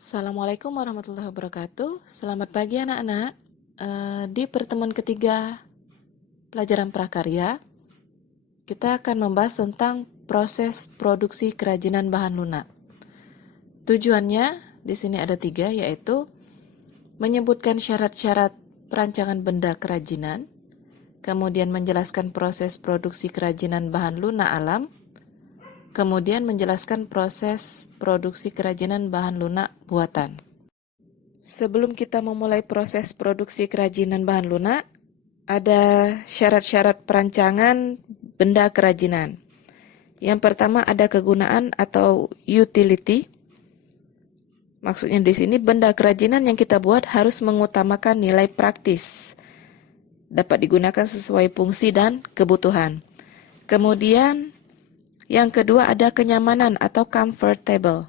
Assalamualaikum warahmatullahi wabarakatuh. Selamat pagi anak-anak. Di pertemuan ketiga pelajaran prakarya, kita akan membahas tentang proses produksi kerajinan bahan lunak. Tujuannya di sini ada 3, yaitu menyebutkan syarat-syarat perancangan benda kerajinan, kemudian menjelaskan proses produksi kerajinan bahan lunak alam, kemudian menjelaskan proses produksi kerajinan bahan lunak buatan. Sebelum kita memulai proses produksi kerajinan bahan lunak, ada syarat-syarat perancangan benda kerajinan. Yang pertama ada kegunaan atau utility. Maksudnya di sini benda kerajinan yang kita buat harus mengutamakan nilai praktis, dapat digunakan sesuai fungsi dan kebutuhan. Kemudian yang kedua ada kenyamanan atau comfortable.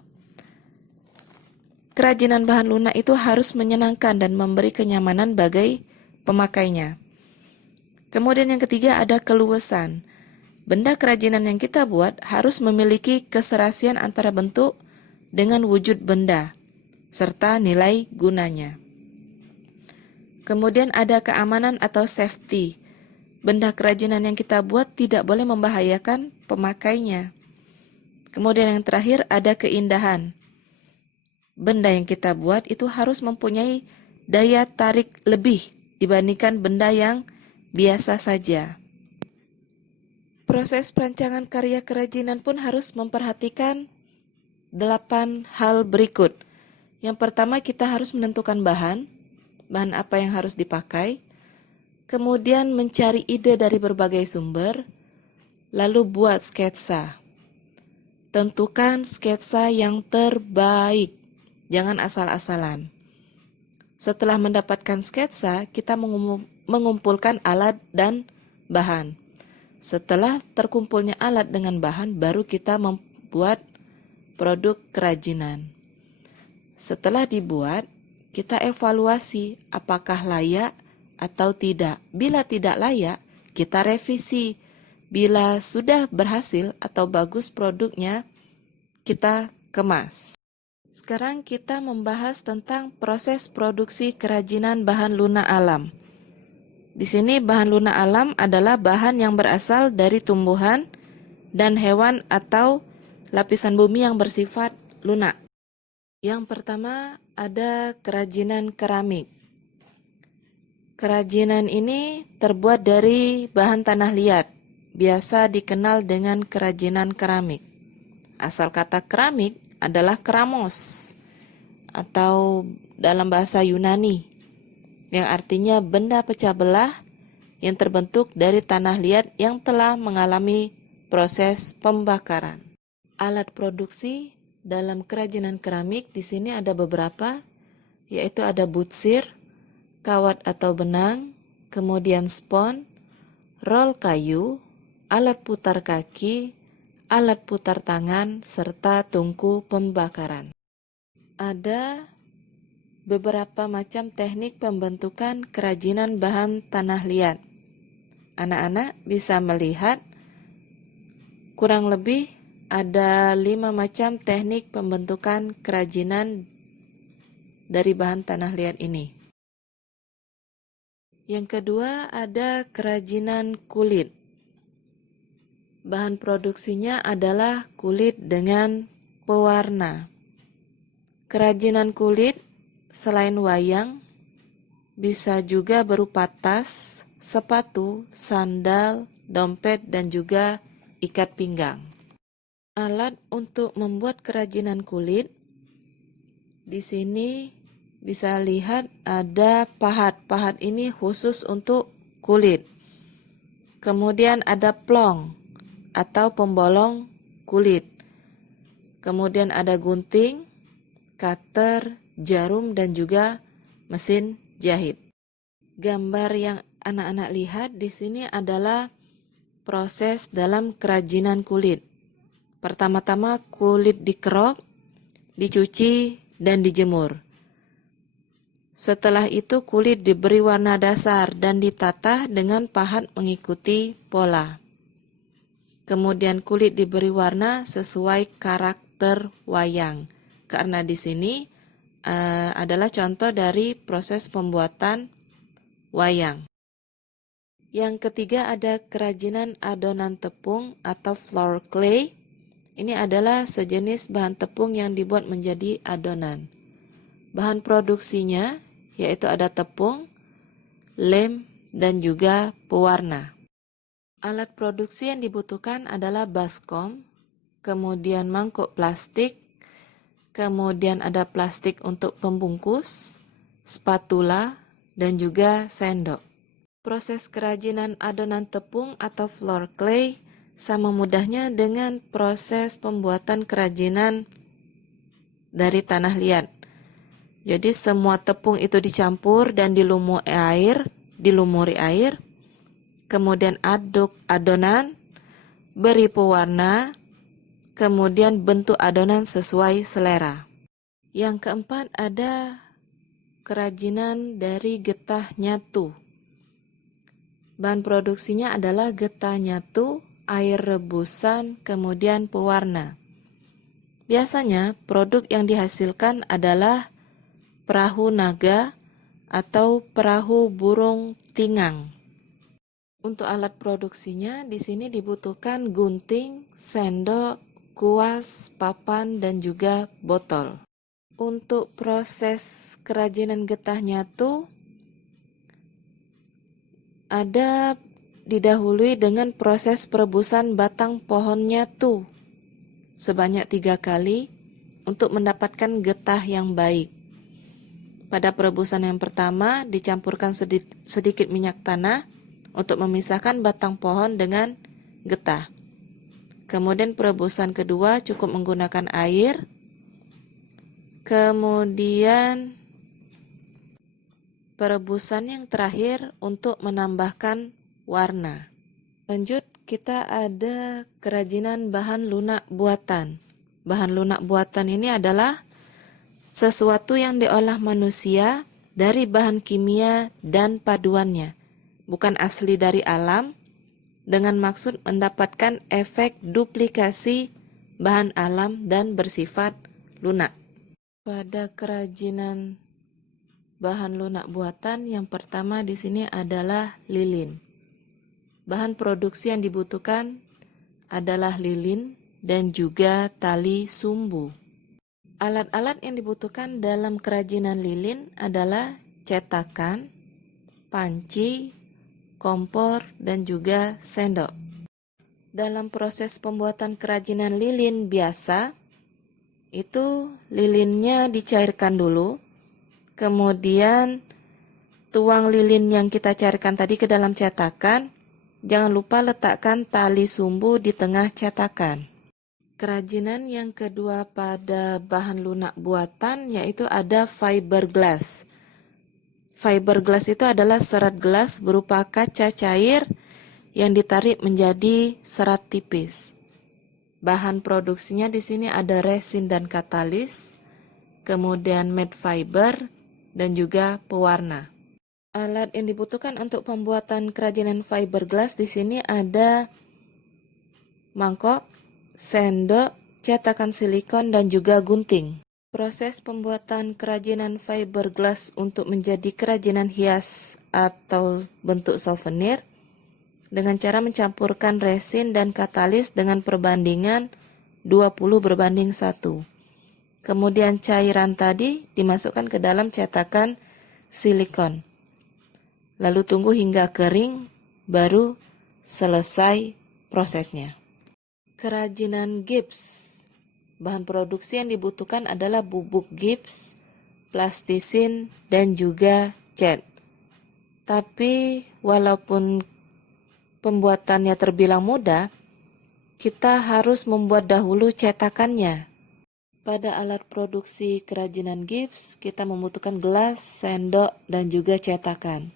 Kerajinan bahan lunak itu harus menyenangkan dan memberi kenyamanan bagi pemakainya. Kemudian yang ketiga ada keluasan. Benda kerajinan yang kita buat harus memiliki keserasian antara bentuk dengan wujud benda, serta nilai gunanya. Kemudian ada keamanan atau safety. Benda kerajinan yang kita buat tidak boleh membahayakan pemakainya. Kemudian yang terakhir ada keindahan. Benda yang kita buat itu harus mempunyai daya tarik lebih dibandingkan benda yang biasa saja. Proses perancangan karya kerajinan pun harus memperhatikan 8 hal berikut. Yang pertama kita harus menentukan bahan apa yang harus dipakai. Kemudian mencari ide dari berbagai sumber, lalu buat sketsa. Tentukan sketsa yang terbaik, jangan asal-asalan. Setelah mendapatkan sketsa, kita mengumpulkan alat dan bahan. Setelah terkumpulnya alat dengan bahan, baru kita membuat produk kerajinan. Setelah dibuat, kita evaluasi apakah layak atau tidak. Bila tidak layak, kita revisi. Bila sudah berhasil atau bagus produknya, kita kemas. Sekarang kita membahas tentang proses produksi kerajinan bahan lunak alam. Di sini bahan lunak alam adalah bahan yang berasal dari tumbuhan dan hewan atau lapisan bumi yang bersifat lunak. Yang pertama ada kerajinan keramik. Kerajinan ini terbuat dari bahan tanah liat, biasa dikenal dengan kerajinan keramik. Asal kata keramik adalah keramos, atau dalam bahasa Yunani, yang artinya benda pecah belah yang terbentuk dari tanah liat yang telah mengalami proses pembakaran. Alat produksi dalam kerajinan keramik di sini ada beberapa, yaitu ada butsir, kawat atau benang, kemudian spon, rol kayu, alat putar kaki, alat putar tangan, serta tungku pembakaran. Ada beberapa macam teknik pembentukan kerajinan bahan tanah liat. Anak-anak bisa melihat kurang lebih ada 5 macam teknik pembentukan kerajinan dari bahan tanah liat ini. Yang kedua ada kerajinan kulit. Bahan produksinya adalah kulit dengan pewarna. Kerajinan kulit selain wayang bisa juga berupa tas, sepatu, sandal, dompet, dan juga ikat pinggang. Alat untuk membuat kerajinan kulit di sini bisa lihat ada pahat. Pahat ini khusus untuk kulit. Kemudian ada plong atau pembolong kulit. Kemudian ada gunting, cutter, jarum, dan juga mesin jahit. Gambar yang anak-anak lihat di sini adalah proses dalam kerajinan kulit. Pertama-tama kulit dikerok, dicuci, dan dijemur. Setelah itu kulit diberi warna dasar dan ditata dengan pahat mengikuti pola. Kemudian kulit diberi warna sesuai karakter wayang. Karena di sini adalah contoh dari proses pembuatan wayang. Yang ketiga ada kerajinan adonan tepung atau flour clay. Ini adalah sejenis bahan tepung yang dibuat menjadi adonan. Bahan produksinya yaitu ada tepung, lem, dan juga pewarna. Alat produksi yang dibutuhkan adalah baskom, kemudian mangkuk plastik, kemudian ada plastik untuk pembungkus, spatula, dan juga sendok. Proses kerajinan adonan tepung atau flour clay sama mudahnya dengan proses pembuatan kerajinan dari tanah liat. Jadi semua tepung itu dicampur dan dilumuri air, kemudian aduk adonan, beri pewarna, kemudian bentuk adonan sesuai selera. Yang keempat ada kerajinan dari getah nyatu. Bahan produksinya adalah getah nyatu, air rebusan, kemudian pewarna. Biasanya produk yang dihasilkan adalah perahu naga atau perahu burung tingang. Untuk alat produksinya di sini dibutuhkan gunting, sendok, kuas, papan, dan juga botol. Untuk proses kerajinan getah nyatu ada didahului dengan proses perebusan batang pohon nyatu sebanyak 3 kali untuk mendapatkan getah yang baik. Pada perebusan yang pertama dicampurkan sedikit minyak tanah untuk memisahkan batang pohon dengan getah. Kemudian perebusan kedua cukup menggunakan air. Kemudian perebusan yang terakhir untuk menambahkan warna. Lanjut, kita ada kerajinan bahan lunak buatan. Bahan lunak buatan ini adalah sesuatu yang diolah manusia dari bahan kimia dan paduannya, bukan asli dari alam, dengan maksud mendapatkan efek duplikasi bahan alam dan bersifat lunak. Pada kerajinan bahan lunak buatan yang pertama di sini adalah lilin. Bahan produksi yang dibutuhkan adalah lilin dan juga tali sumbu. Alat-alat yang dibutuhkan dalam kerajinan lilin adalah cetakan, panci, kompor, dan juga sendok. Dalam proses pembuatan kerajinan lilin biasa, itu lilinnya dicairkan dulu, kemudian tuang lilin yang kita cairkan tadi ke dalam cetakan, jangan lupa letakkan tali sumbu di tengah cetakan. Kerajinan yang kedua pada bahan lunak buatan yaitu ada fiberglass. Fiberglass itu adalah serat gelas berupa kaca cair yang ditarik menjadi serat tipis. Bahan produksinya di sini ada resin dan katalis, kemudian matte fiber, dan juga pewarna. Alat yang dibutuhkan untuk pembuatan kerajinan fiberglass di sini ada mangkok, sendok, cetakan silikon, dan juga gunting. Proses pembuatan kerajinan fiberglass untuk menjadi kerajinan hias atau bentuk souvenir dengan cara mencampurkan resin dan katalis dengan perbandingan 20:1. Kemudian cairan tadi dimasukkan ke dalam cetakan silikon. Lalu tunggu hingga kering, baru selesai prosesnya. Kerajinan gips. Bahan produksi yang dibutuhkan adalah bubuk gips, plastisin, dan juga cat. Tapi walaupun pembuatannya terbilang mudah, kita harus membuat dahulu cetakannya. Pada alat produksi kerajinan gips, kita membutuhkan gelas, sendok, dan juga cetakan.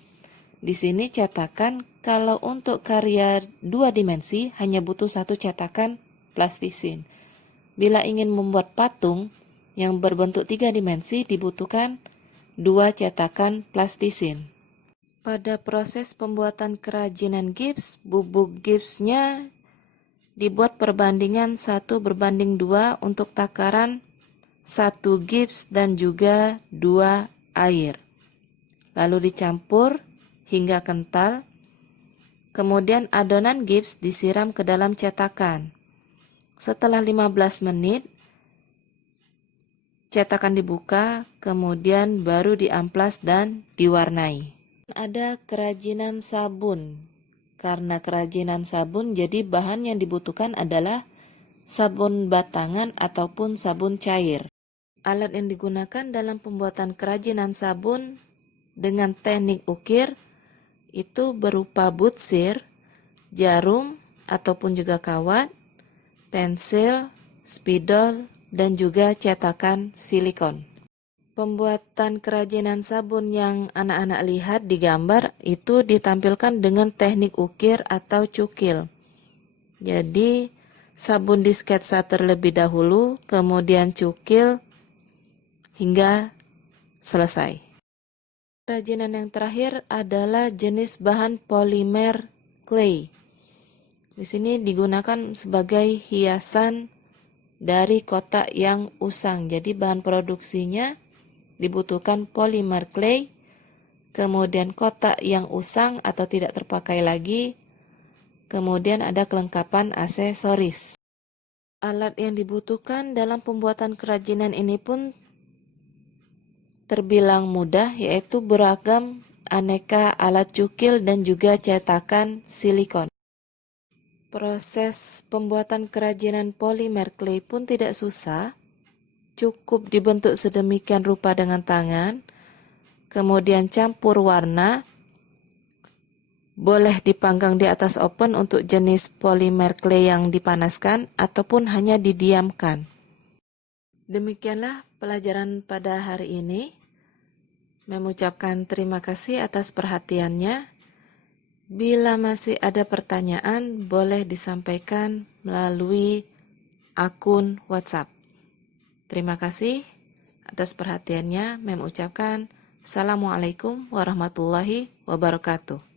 Di sini cetakan, kalau untuk karya 2 dimensi hanya butuh 1 cetakan plastisin. Bila ingin membuat patung yang berbentuk 3 dimensi dibutuhkan 2 cetakan plastisin. Pada proses pembuatan kerajinan gips, bubuk gipsnya dibuat perbandingan 1:2 untuk takaran 1 gips dan juga 2 air. Lalu dicampur hingga kental. Kemudian adonan gips disiram ke dalam cetakan. Setelah 15 menit, cetakan dibuka, kemudian baru diamplas dan diwarnai. Ada kerajinan sabun. Karena kerajinan sabun, jadi bahan yang dibutuhkan adalah sabun batangan ataupun sabun cair. Alat yang digunakan dalam pembuatan kerajinan sabun dengan teknik ukir itu berupa butsir, jarum ataupun juga kawat, pensil, spidol, dan juga cetakan silikon. Pembuatan kerajinan sabun yang anak-anak lihat di gambar itu ditampilkan dengan teknik ukir atau cukil. Jadi, sabun di sketsa terlebih dahulu, kemudian cukil hingga selesai. Kerajinan yang terakhir adalah jenis bahan polimer clay. Di sini digunakan sebagai hiasan dari kotak yang usang. Jadi bahan produksinya dibutuhkan polimer clay, kemudian kotak yang usang atau tidak terpakai lagi, kemudian ada kelengkapan aksesoris. Alat yang dibutuhkan dalam pembuatan kerajinan ini pun terbilang mudah, yaitu beragam aneka alat cukil dan juga cetakan silikon. Proses pembuatan kerajinan polimer clay pun tidak susah, cukup dibentuk sedemikian rupa dengan tangan, kemudian campur warna, boleh dipanggang di atas oven untuk jenis polimer clay yang dipanaskan ataupun hanya didiamkan. Demikianlah pelajaran pada hari ini. Mengucapkan terima kasih atas perhatiannya. Bila masih ada pertanyaan, boleh disampaikan melalui akun WhatsApp. Terima kasih atas perhatiannya. Mengucapkan Assalamualaikum warahmatullahi wabarakatuh.